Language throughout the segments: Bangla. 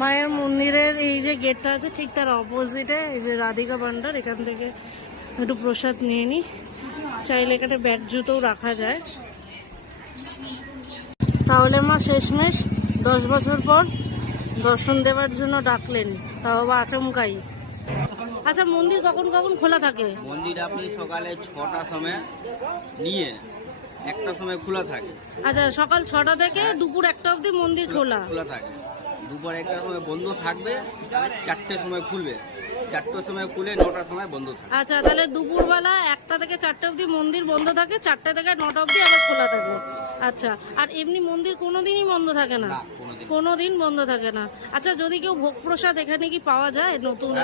মায়ের মন্দিরের এই যে গেটটা আছে ঠিক তার অপোজিটে এই যে রাধিকা ভান্ডার, এখান থেকে একটু প্রসাদ নিয়ে নিই। চাইলে এখানে ব্যাগ জুতোও রাখা যায়। তাহলে মা শেষমেশ 10 বছর পর দর্শন দেওয়ার জন্য ডাকলেন, তাও বা আচমকাই। আচ্ছা, মন্দির কখন কখন খোলা থাকে? মন্দির আপনি সকালে 6টার সময় নিয়ে 1টার সময় খোলা থাকে। আচ্ছা, সকাল 6টা থেকে দুপুর 1টা অবধি মন্দির খোলা থাকে। দুপুর 1টার সময় বন্ধ থাকবে, 4টের সময় খুলবে। 4টার সময় খুলে 9টার সময় বন্ধ থাকে। আচ্ছা, তাহলে দুপুরবেলা 1টা থেকে 4টে অবধি মন্দির বন্ধ থাকে, 4টে থেকে 9টা অবধি আবার খোলা থাকে। আচ্ছা, আর এমনি মন্দির কোনোদিনই বন্ধ থাকে না? কোনোদিন বন্ধ থাকে না। আচ্ছা, যদি কেউ ভোগ প্রসাদ এখানে কি পাওয়া যায় নতুন?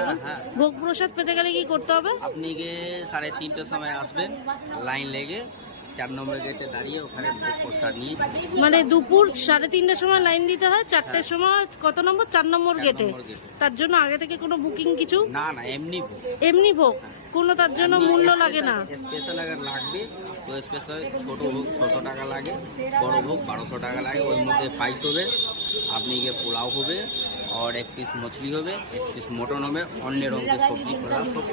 ভোগ প্রসাদ পেতে গেলে কি করতে হবে? আপনি গিয়ে 3:30টার সময় আসবেন, লাইন লেগে 4 নম্বর গেটে দাঁড়িয়ে ওখানে ভোগ প্রসাদ নিয়ে। মানে দুপুর 3:30টার সময় লাইন দিতে হয়, 4টের সময় কত নম্বর? 4 নম্বর গেটে। তার জন্য আগে থেকে কোনো বুকিং কিছু? না না, এমনি ভোগ। এমনি ভোগ, কোনো তার জন্য মূল্য লাগে না? স্পেশাল লাগবে তো স্পেশাল। ছোট ভোগ 600 টাকা লাগে, বড় ভোগ 1200 টাকা লাগে। ওর মধ্যে পাইস হবে, আপনি গিয়ে পোলাও হবে, और 1 পিস মছলি হবে, 1 পিস মটন হবে, অন্য রকমের সবজি পোলাও সব।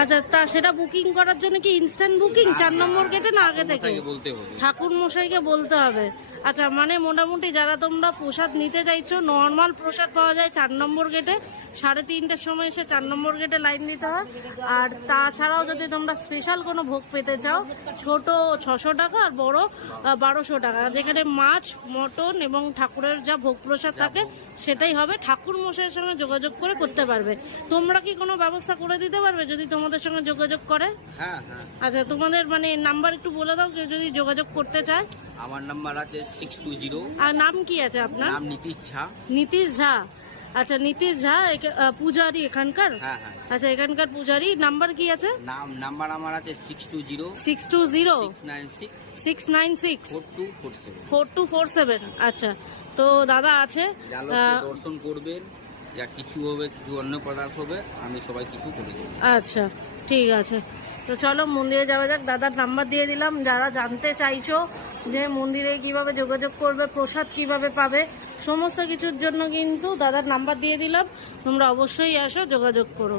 আচ্ছা, তা সেটা বুকিং করার জন্য কি ইনস্ট্যান্ট বুকিং 4 নম্বর গেটে না আগে থেকে বলতে হবে? ঠাকুর মশাইকে বলতে হবে। আচ্ছা, মানে মোটামুটি যারা তোমরা প্রসাদ নিতে চাইছো, নর্মাল প্রসাদ পাওয়া যায় 4 নম্বর গেটে। 3:30টার সময় এসে 4 নম্বর গেটে লাইন দিতে হয়। আর তাছাড়াও যদি তোমরা স্পেশাল কোনো ভোগ পেতে চাও, ছোট 600 টাকা আর বড় 1200 টাকা, যেখানে মাছ, মটন এবং ঠাকুরের যা ভোগ প্রসাদ থাকে সেটাই হবে। ঠাকুর মশাইয়ের সঙ্গে যোগাযোগ করে করতে পারবে। তোমরা কি কোনো ব্যবস্থা করে দিতে পারবে যদি তোমাদের সঙ্গে যোগাযোগ করে? হ্যাঁ হ্যাঁ। আচ্ছা, তোমাদের মানে নাম্বার একটু বলে দাও, কেউ যদি যোগাযোগ করতে চায়। আমার নাম্বার আছে 620। আর নাম কি আছে আপনার? নাম নীতিশ ঝা। নীতিশ ঝা। আচ্ছা, নীতিশ ঝা পূজারি এখানকার? হ্যাঁ হ্যাঁ। আচ্ছা, এখানকার পূজারি। নাম্বার কি আছে? নাম্বার আমার আছে 620 696 4247। আচ্ছা, তো দাদা আছে, দর্শন করবেন, যা কিছু হবে, কিছু অন্য পদার্থ হবে, আমি সবাই কিছু করে দেবো। আচ্ছা, ঠিক আছে। তো চলো মন্দিরে যাওয়া যাক। দাদার নাম্বার দিয়ে দিলাম, যারা জানতে চাইছো যে মন্দিরে কিভাবে যোগাযোগ করবে, প্রসাদ কিভাবে পাবে, সমস্ত কিছুর জন্য কিন্তু দাদার নাম্বার দিয়ে দিলাম। তোমরা অবশ্যই আসো, যোগাযোগ করো।